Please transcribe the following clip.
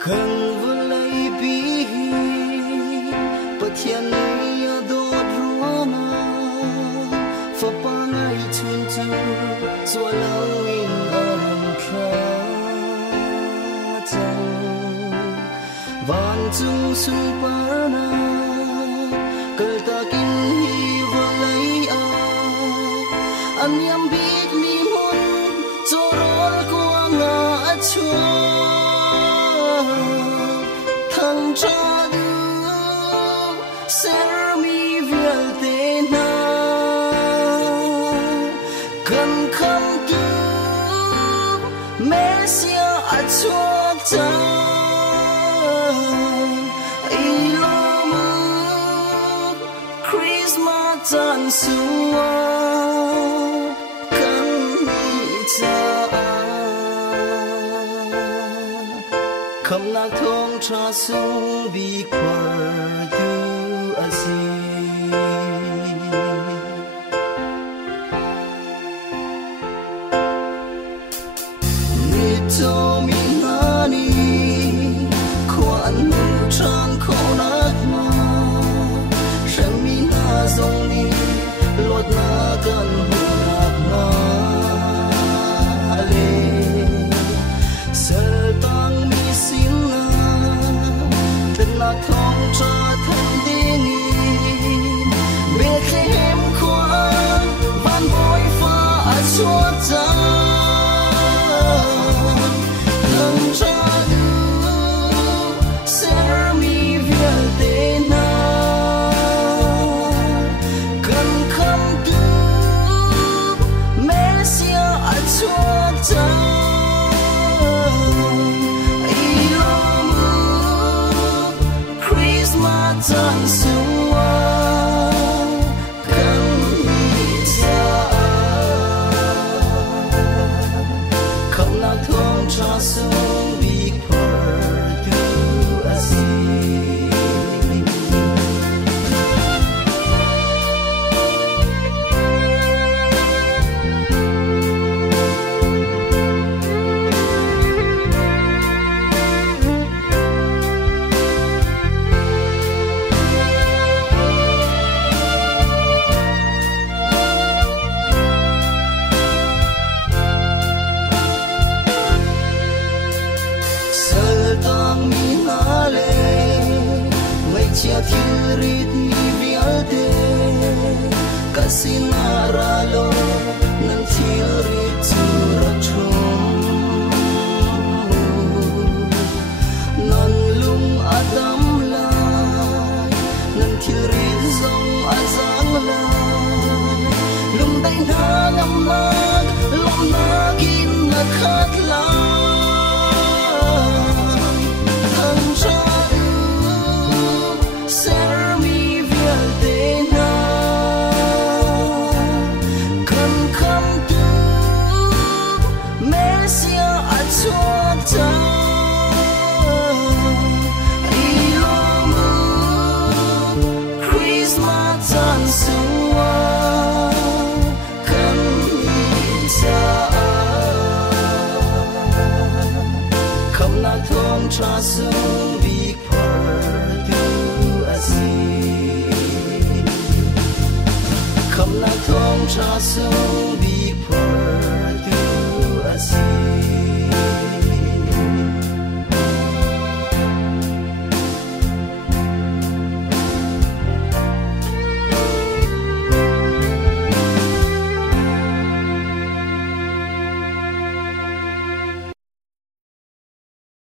cần vừa lấy bí bất thiên này đốt rúa na phật ba ngày chun chu xua lâu in ân khá chăng vạn chung sung par na cờ ta kinh hi vừa lấy anh nhắm biết mi hôn cho rồi qua ngã chúa thằng cha đưa sẽ mi về tên na cần khăm tư mẹ xia chúa cha ilo mơ Christmas tan xua khăm nạc thong cha sung bi kwar du asi mi to mi nani kwan nu chan kho nak ma shang mi na zong ni lot na kan hu nak ma le sel tang mi sin na ten na thong cha thang ding Bethlehem khoa van boy pha a suat cha thang cha ser mi vial te na kan kham tu Messia a suat cha tan xua kan sa kham na thong cha sung bi par tu asi chia thiên rit mi vial de kasinara lo nan thil rit chura chum nan lung adam la nan thil rit zong azang la lung dai na ngam na lom na kin na khat la cha sung bi par tu asi kham na thong cha sung bi